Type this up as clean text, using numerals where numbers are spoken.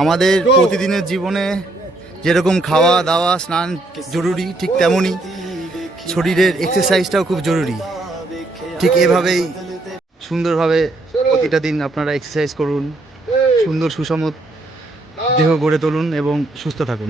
আমাদের প্রতিদিনের জীবনে যেরকম খাওয়া দাওয়া স্নান জরুরি, ঠিক তেমনই শরীরের এক্সারসাইজটাও খুব জরুরি। ঠিক এভাবেই সুন্দরভাবে প্রতিটা দিন আপনারা এক্সারসাইজ করুন, সুন্দর সুষম দেহ গড়ে তুলুন এবং সুস্থ থাকুন।